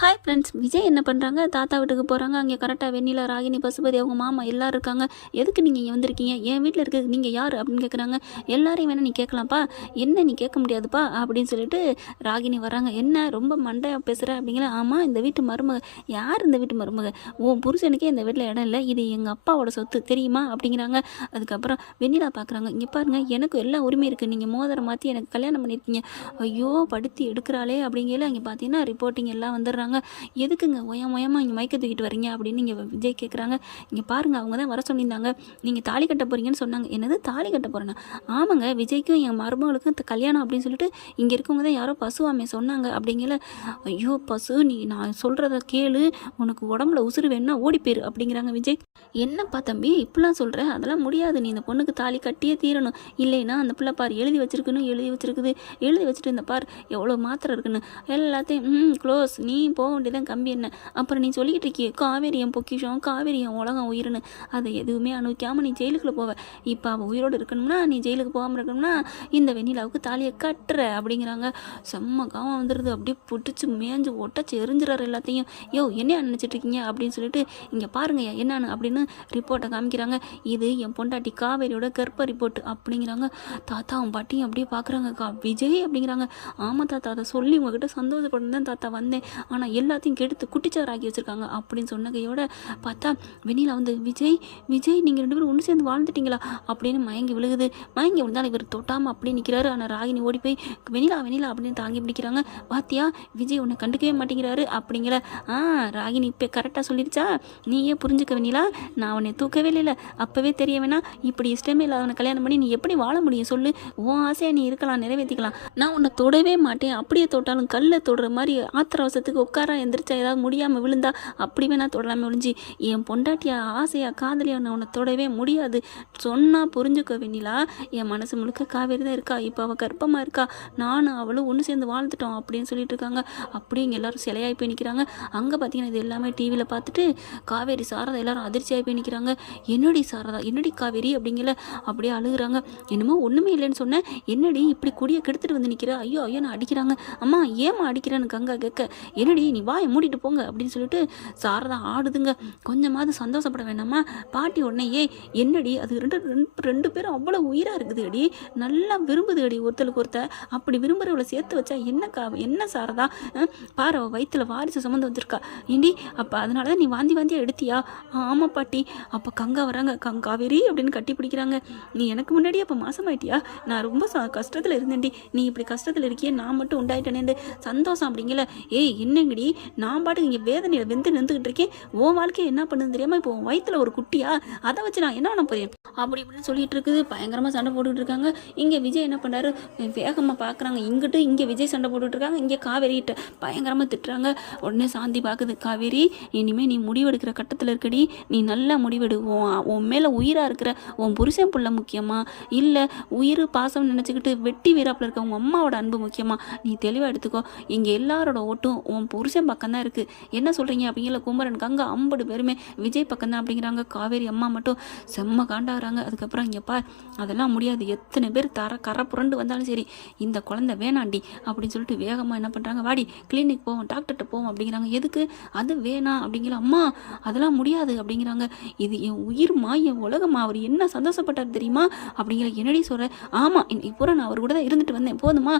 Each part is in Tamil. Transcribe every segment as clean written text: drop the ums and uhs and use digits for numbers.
ஹாய் ஃப்ரெண்ட்ஸ், விஜய் என்ன பண்ணுறாங்க? தாத்தா வீட்டுக்கு போகிறாங்க. அங்கே கரெக்டாக வெண்ணிலா, ராகினி, பசுபதி அவங்க மாமா எல்லோரும் இருக்காங்க. எதுக்கு நீங்கள் இங்கே வந்திருக்கீங்க? என் வீட்டில் இருக்கிறது நீங்கள் யார் அப்படின்னு கேட்குறாங்க. எல்லாரையும் வேணால் நீ கேட்கலாம்ப்பா, என்ன நீ கேட்க முடியாதுப்பா அப்படின்னு சொல்லிட்டு ராகினி வராங்க. என்ன ரொம்ப மண்டையாக பேசுகிற அப்படிங்கிற. ஆமாம், இந்த வீட்டு மருமக. யார் இந்த வீட்டு மருமக? உன் புருஷனுக்கே இந்த வீட்டில் இடம் இல்லை, இது எங்கள் அப்பாவோட சொத்து தெரியுமா அப்படிங்கிறாங்க. அதுக்கப்புறம் வெண்ணிலா பார்க்குறாங்க. இங்கே பாருங்கள், எனக்கு எல்லா உரிமை இருக்குது, நீங்கள் மோதிரம் மாற்றி எனக்கு கல்யாணம் பண்ணியிருக்கீங்க. ஐயோ படுத்தி எடுக்கிறாளே அப்படிங்கிற. அங்கே பார்த்தீங்கன்னா ரிப்போர்ட்டிங் எல்லாம் வந்துடுறாங்க. எதுக்குங்க ஒயமாக இங்கே மைக்க தூக்கிட்டு வரீங்க அப்படின்னு இங்கே விஜய் கேட்குறாங்க. இங்கே பாருங்கள், அவங்க தான் வர சொல்லியிருந்தாங்க, நீங்கள் தாலி கட்ட போகிறீங்கன்னு சொன்னாங்க. என்னது தாலி கட்ட போகிறேன்னா? ஆமாங்க, விஜய்க்கும் என் மருமகளுக்கும் கல்யாணம் அப்படின்னு சொல்லிட்டு இங்கே இருக்கவங்க தான் யாரோ பசுவாமே சொன்னாங்க அப்படிங்கிற. ஐயோ பசு, நீ நான் சொல்கிறத கேளு, உனக்கு உடம்புல உசுறு வேணும்னா ஓடி போயிரு அப்படிங்கிறாங்க விஜய். என்னப்பா தம்பி இப்படிலாம் சொல்கிற? அதெல்லாம் முடியாது, நீ இந்த பொண்ணுக்கு தாலி கட்டியே தீரணும், இல்லைன்னா அந்த பிள்ளை பார் எழுதி வச்சிருக்குது, எழுதி வச்சுட்டு இந்த பார் எவ்வளோ மாத்திரை இருக்குன்னு எல்லாத்தையும் க்ளோஸ், நீ போக வேண்டியதான். கம்பி என்ன அப்புறம் நீ சொல்லிக்கிட்டு இருக்கியே காவேரி என் பொக்கிஷம், காவேரி என் உலகம் உயிர்னு, அதை எதுவுமே அனுபவிக்காமல் நீ ஜெயிலுக்குள்ளே போவ. இப்போ அவள் உயிரோடு இருக்கணும்னா, நீ ஜெயிலுக்கு போகாமல் இருக்கணும்னா இந்த வெண்ணிலாவுக்கு தாலியை கட்டுற அப்படிங்கிறாங்க. செம்ம காவம் வந்துடுது. அப்படியே புட்டிச்சு மேஞ்சு ஒட்டச்சு எரிஞ்சிடறாரு எல்லாத்தையும். யோ என்ன நினச்சிட்டு இருக்கீங்க அப்படின்னு சொல்லிட்டு, இங்கே பாருங்கய்யா என்னன்னு அப்படின்னு ரிப்போர்ட்டை காமிக்கிறாங்க. இது என் பொண்டாட்டி காவேரியோட கர்ப்ப ரிப்போர்ட் அப்படிங்கிறாங்க. தாத்தாவும் பாட்டியும் அப்படியே பார்க்குறாங்க. விஜய் அப்படிங்கிறாங்க. ஆமாம் தாத்தா, அதை சொல்லி உங்ககிட்ட சந்தோஷப்பட்டு தான் தாத்தா வந்தேன், ஆனால் எல்லாத்தையும் கெடுத்து குட்டிச்சாராக்கி வச்சுருக்காங்க அப்படின்னு சொன்ன கையோட பார்த்தா வெண்ணிலா வந்து, விஜய் நீங்கள் ரெண்டு பேரும் ஒன்று சேர்ந்து வாழ்ந்துட்டீங்களா அப்படின்னு மயங்கி விழுகுது. மயங்கி விழுந்தாலும் இவர் தொட்டாமல் அப்படியே நிற்கிறாரு. ஆனால் ராகினி ஓடி போய் வெண்ணிலா அப்படின்னு தாங்கி பிடிக்கிறாங்க. பாத்தியா, விஜய் உன்னை கண்டுக்கவே மாட்டேங்கிறாரு அப்படிங்கிற. ராகினி இப்போ கரெக்டாக சொல்லிடுச்சா, நீயே புரிஞ்சுக்க வெண்ணிலா, நான் உன்னை தூக்கவே இல்லை, அப்போவே தெரிய வேணா, இப்படி இஷ்டமே இல்லை அவனை கல்யாணம் பண்ணி நீ எப்படி வாழ முடியும் சொல்லு, உன் ஆசையை நீ இருக்கலாம், நிறைவேற்றிக்கலாம், நான் உன்னை தொடவே மாட்டேன், அப்படியே தொட்டாலும் கல்லை தொடுற மாதிரி ஆத்திர அவசரத்துக்கு உட்காரா எந்திரிச்சா ஏதாவது முடியாமல் விழுந்தா அப்படி வேணா தொடலாமல் ஒழிஞ்சி, என் பொண்டாட்டியா ஆசையா காதலியா நான் உன்னை தொடவே முடியாது, சொன்னால் புரிஞ்சுக்க வெண்ணிலா, என் மனசு முழுக்க காவேரி தான் இருக்கா, இப்போ அவள் கர்ப்பமாக இருக்கா, நானும் அவளும் ஒன்று சேர்ந்து வாழ்ந்துட்டோம் அப்படின்னு சொல்லிட்டு இருக்காங்க. அப்படியே இங்கே எல்லாரும் சிலையாகி போய் நிற்கிறாங்க. அங்கே பார்த்தீங்கன்னா இது எல்லாமே டிவியில் பார்த்துட்டு காவேரி சாரதா எல்லாரும் அதிர்ச்சியாகி போய் நிற்கிறாங்க. என்னடி சாரதா, என்னடி காவேரி அப்படிங்கிற. அப்படியே அழுகுறாங்க. என்னமோ ஒன்றுமே இல்லைன்னு சொன்னேன், என்னடி இப்படி கொடியை கெடுத்துட்டு வந்து நிற்கிற, ஐயோ நான் அடிக்கிறாங்க. அம்மா ஏமா அடிக்கிறேன்னு கங்கா கேட்க, என்னடி நீ வாயை மூடிட்டு போங்க அப்படின்னு சொல்லிட்டு சாரதா ஆடுதுங்க. கொஞ்சமாவது சந்தோஷப்பட வேண்டாமா? பாட்டி உடனே என்னடி அது ரெண்டு பேரும் அவ்வளோ உயிராக இருக்குது அடி, நல்லா விரும்புது அடி ஒருத்தருக்கு ஒருத்தர், அப்படி விரும்புகிறவளை சேர்த்து வச்சா என்ன சாரதா, பாரு அவள் வயிற்றுல வாரிசு சுமந்து வந்திருக்கா ஏண்டி, அப்போ அதனால தான் நீ வாந்தியாக எடுத்தியா? ஆமாம் பாட்டி. அப்போ கங்கா வராங்க. காவேரி அப்படின்னு கட்டி பிடிக்கிறாங்க. நீ எனக்கு முன்னாடியே அப்போ மாசமாயிட்டியா? நான் ரொம்ப கஷ்டத்தில் இருந்தேன்டி, நீ இப்படி கஷ்டத்தில் இருக்கியே, நான் மட்டும் உண்டாயிட்டேனேண்டு சந்தோஷம் அப்படிங்கல. என்னங்கடி, நான் பாட்டுக்கு இங்கே வேதனையில் நின்றுக்கிட்டு இருக்கேன், உன் வாழ்க்கையை என்ன பண்ணுன்னு தெரியாமல் இப்போ உன் வயிற்றுல ஒரு குட்டியா, அதை வச்சு நான் என்ன பண்ண போறேன் அப்படி இப்படின்னு சொல்லிட்டு இருக்குது. பயங்கரமாக சண்டை போட்டுக்கிட்டு இருக்காங்க. இங்கே விஜய் என்ன பண்ணுறாரு, வேகமாக பார்க்குறாங்க. இங்கே விஜய் சண்டை போட்டுட்டு இருக்காங்க, இங்கே காவேரிகிட்ட பயங்கரமாக திட்டுறாங்க. உடனே சாந்தி பார்க்குது. காவேரி, இனிமேல் நீ முடிவெடுக்கிற கட்டத்தில் இருக்கடி, நீ நல்லா முடிவெடு, உன் மேலே உயிராக இருக்கிற உன் புருஷன் புள்ள முக்கியமா, இல்லை உயிர் பாசம் நினச்சிக்கிட்டு வெட்டி வீராப்பில் இருக்க உங்கள் அம்மாவோட அன்பு முக்கியமா, நீ தெளிவாக எடுத்துக்கோ. இங்கே எல்லாரோட ஓட்டும் உன் புருஷன் பக்கம் தான் இருக்குது, என்ன சொல்கிறீங்க அப்படிங்கிற. குமரன் கங்கா 50 பேருமே விஜய் பக்கம் தான் அப்படிங்கிறாங்க. காவேரி அம்மா மட்டும் செம்ம காண்டாகிறாங்க. அதுக்கப்புறம் இங்கே பார், அதெல்லாம் முடியாது, எத்தனை பேர் கரை புரண்டு வந்தாலும் சரி, இந்த குழந்தை வேணாண்டி அப்படின்னு சொல்லிட்டு வேகமாக என்ன பண்ணுறாங்க, வாடி கிளினிக் போவோம், டாக்டர்கிட்ட போவோம் அப்படிங்கிறாங்க. எதுக்கு, அது வேணாம் அப்படிங்கிற. அம்மா அதெல்லாம் முடியாது அப்படிங்கிறாங்க. இது என் உயிர்மா, என் உலகமா, அவர் என்ன சந்தோஷப்பட்டார் தெரியுமா அப்படிங்கிற. என்னடி சொல்கிற? ஆமாம், இப்போ நான் அவர் கூட தான் இருந்துட்டு வந்தேன், போதுமா?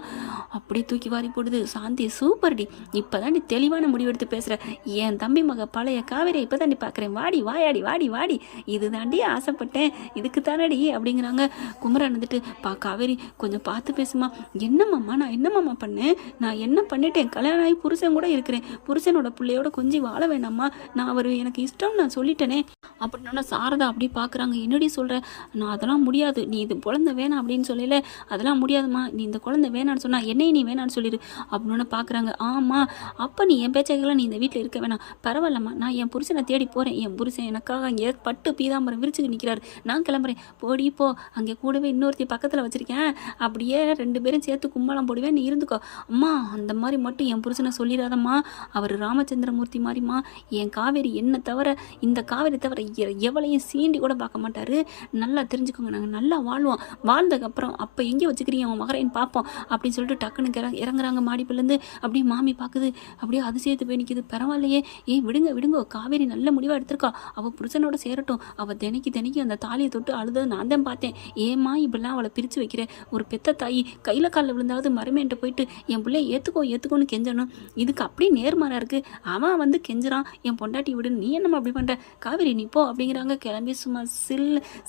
அப்படியே தூக்கி வாரி போடுது. சாந்தி சூப்பர்டி, இப்போ தான் நீ தெளிவான முடிவெடுத்து பேசுகிற, என் தம்பி மக பழைய காவேரியை இப்போ தான் நீ பார்க்குறேன், வாடி வாயாடி வாடி, இது தாண்டி ஆசைப்பட்டேன், இதுக்கு தானடி அப்படிங்கிறாங்க. குமரன் வந்துட்டு, காவேரி கொஞ்சம் பார்த்து பேசுமா. என்னம்மாம்மா, நான் என்னம்மாம்மா பண்ணேன், நான் என்ன பண்ணிட்டேன், கல்யாணம் ஆகி புருஷன் கூட இருக்கிறேன், புருஷனோட பிள்ளையோட கொஞ்சம் வாழ வேண்டாமா, நான் அவர் எனக்கு இஷ்டம் நான் சொல்லிட்டேனே அப்படின்னா. சாரதா அப்படி பார்க்குறாங்க. என்னடி சொல்கிற? நான் அதெல்லாம் முடியாது, நீ இது குழந்தை வேணாம் அப்படின்னு சொல்லல, அதெல்லாம் முடியாதுமா, நீ இந்த குழந்தை வேணான்னு சொன்னால் என்னையே நீ வேணான்னு சொல்லிடு அப்படின்னு பார்க்குறாங்க. ஆமாம், அப்போ நீ என் பேச்சைக்கெல்லாம் நீ இந்த வீட்டில் இருக்க வேணாம், பரவாயில்லம்மா, நான் என் புருஷனை தேடி போகிறேன், என் புருஷன் எனக்காக அங்கே பட்டு பீதாம்பரம் விரிச்சுக்கு நிற்கிறாரு, நான் கிளம்புறேன், போடி போ, அங்கே கூடவே இன்னொருத்தி பக்கத்தில் வச்சுருக்கேன், அப்படியே 2 பேரும் சேர்த்து கும்பலம் போடுவேன், நீ இருந்துக்கோ. அம்மா அந்த மாதிரி மட்டும் என் புருஷனை சொல்லிடாதம்மா, அவர் ராமச்சந்திரமூர்த்தி மாதிரிம்மா, என் காவேரி என்ன தவிர, இந்த காவேரி தவிர எவளையும் சீண்டி கூட பார்க்க மாட்டார், நல்லா தெரிஞ்சுக்கோங்க, நாங்கள் நல்லா வாழ்வோம், வாழ்ந்ததுக்கப்புறம் அப்போ எங்கே வச்சுக்கிறீங்க அவன் மகரைன்னு பார்ப்போம் அப்படின்னு சொல்லிட்டு டக்குன்னு இறங்குறாங்க மாடிப்பிலேருந்து. அப்படியே மாமி பார்க்குது. அப்படியே அதிசயத்து போய் நிற்கிது. பரவாயில்லையே, ஏன் விடுங்க விடுங்க, காவேரி நல்ல முடிவாக எடுத்திருக்கா, அவள் புருஷனோட சேரட்டும், அவள் தினைக்கு அந்த தாலியை தொட்டு அழுதது நான் தான் பார்த்தேன், ஏமா இப்படிலாம் அவளை பிரித்து வைக்கிற, ஒரு பெத்த தாயி கையில் காலில் விழுந்தாவது மருமேன்ட்ட போயிட்டு என் பிள்ளை ஏற்றுக்கோன்னு கெஞ்சணும், இதுக்கு அப்படியே நேர்மாறாக இருக்குது, அவன் வந்து கெஞ்சுறான் என் பொண்டாட்டி விடுன்னு, நீ என்னம்மா அப்படி பண்ணுற, காவேரி நீ போ அப்படிங்கிறாங்க. கிளம்பி சும்மா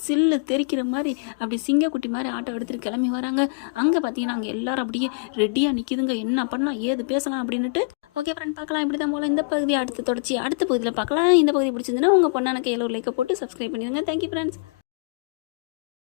சில்லு தெரிக்கிற மாதிரி அப்படி சிங்கக்குட்டி மாதிரி ஆட்டோ எடுத்துகிட்டு கிளம்பி வராங்க. அங்கே பார்த்தீங்கன்னா அங்கே எல்லாரும் அப்படியே ரெடியாக நிற்கிதுங்க, என்ன பண்ணலாம் ஏது பேசலாம் அப்படின்னுட்டு. ஓகே ஃப்ரெண்ட், பார்க்கலாம் இப்படி தான் போல இந்த பகுதி அடுத்த பகுதியில் பார்க்கலாம். இந்த பகுதி பிடிச்சிருந்துன்னா உங்கள் பொண்ணான கையில் ஒரு லைக்கை போட்டு சப்ஸ்கிரைப் பண்ணிடுங்க. Thank you friends.